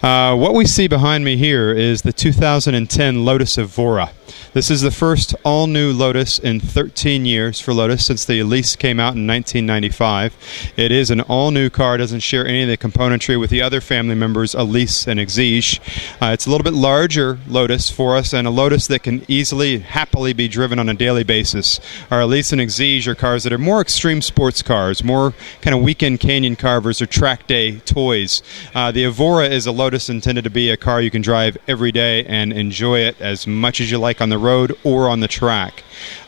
What we see behind me here is the 2010 Lotus Evora. This is the first all-new Lotus in 13 years for Lotus since the lease came out in 1995. It is an all-new car, doesn't share any of the componentry with the other family members, Elise and Exige. It's a little bit larger Lotus for us, and a Lotus that can easily, happily be driven on a daily basis. Our Elise and Exige are cars that are more extreme sports cars, more kind of weekend canyon carvers or track day toys. The Evora is a Lotus intended to be a car you can drive every day and enjoy it as much as you like on the road or on the track.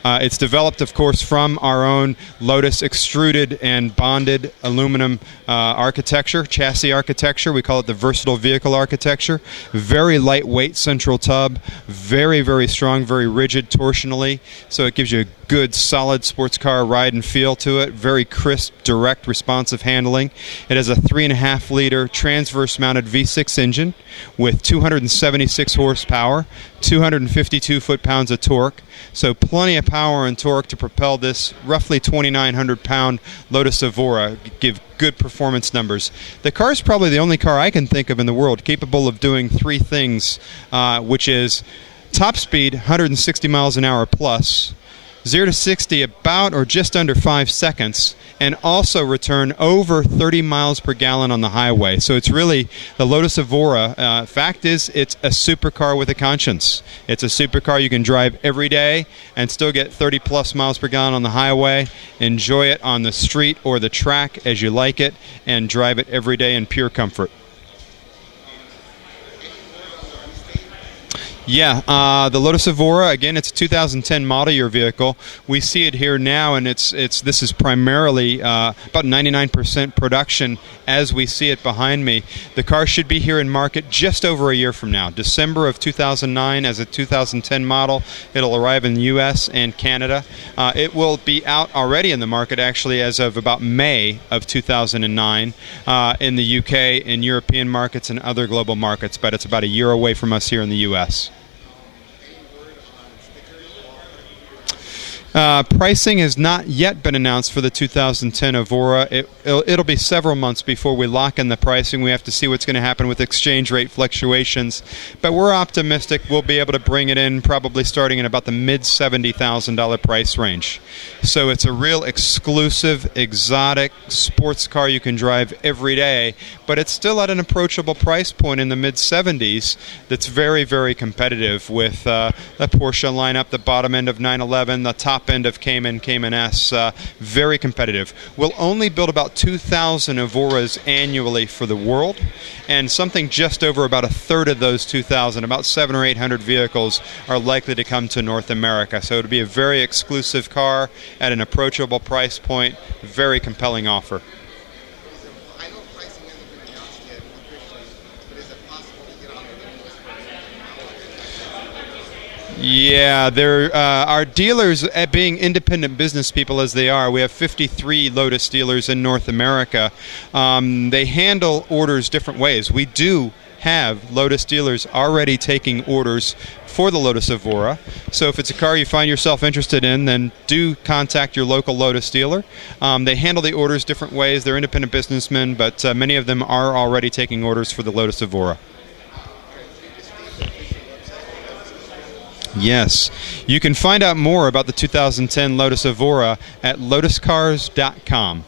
It's developed, of course, from our own Lotus extruded and bonded aluminum architecture, chassis architecture. We call it the versatile vehicle architecture. Very lightweight central tub, very, very strong, very rigid torsionally, so it gives you a good, solid sports car ride and feel to it. Very crisp, direct, responsive handling. It has a 3.5-liter transverse-mounted V6 engine with 276 horsepower, 252 foot-pounds of torque. So plenty of power and torque to propel this roughly 2,900-pound Lotus Evora, give good performance numbers. The car is probably the only car I can think of in the world capable of doing three things, which is top speed, 160 miles an hour plus, 0 to 60 about or just under 5 seconds, and also return over 30 miles per gallon on the highway. So it's really the Lotus Evora. Fact is, it's a supercar with a conscience. It's a supercar you can drive every day and still get 30 plus miles per gallon on the highway, enjoy it on the street or the track as you like it, and drive it every day in pure comfort. Yeah, the Lotus Evora, again, it's a 2010 model year vehicle. We see it here now, and this is primarily about 99% production as we see it behind me. The car should be here in market just over a year from now, December of 2009 as a 2010 model. It'll arrive in the U.S. and Canada. It will be out already in the market, actually, as of about May of 2009 in the U.K., in European markets, and other global markets, but it's about a year away from us here in the U.S. Pricing has not yet been announced for the 2010 Evora. It'll be several months before we lock in the pricing. We have to see what's going to happen with exchange rate fluctuations. But we're optimistic we'll be able to bring it in probably starting in about the mid-$70,000 price range. So it's a real exclusive, exotic sports car you can drive every day, but it's still at an approachable price point in the mid-70s that's very, very competitive with the Porsche lineup, the bottom end of 911, the top end of Cayman, Cayman S, very competitive. We'll only build about 2,000 Evoras annually for the world, and something just over about a third of those 2,000, about 700 or 800 vehicles, are likely to come to North America. So it'll be a very exclusive car at an approachable price point, very compelling offer. Yeah, our dealers, being independent business people as they are, we have 53 Lotus dealers in North America. They handle orders different ways. We do have Lotus dealers already taking orders for the Lotus Evora. So if it's a car you find yourself interested in, then do contact your local Lotus dealer. They handle the orders different ways. They're independent businessmen, but many of them are already taking orders for the Lotus Evora. Yes. You can find out more about the 2010 Lotus Evora at lotuscars.com.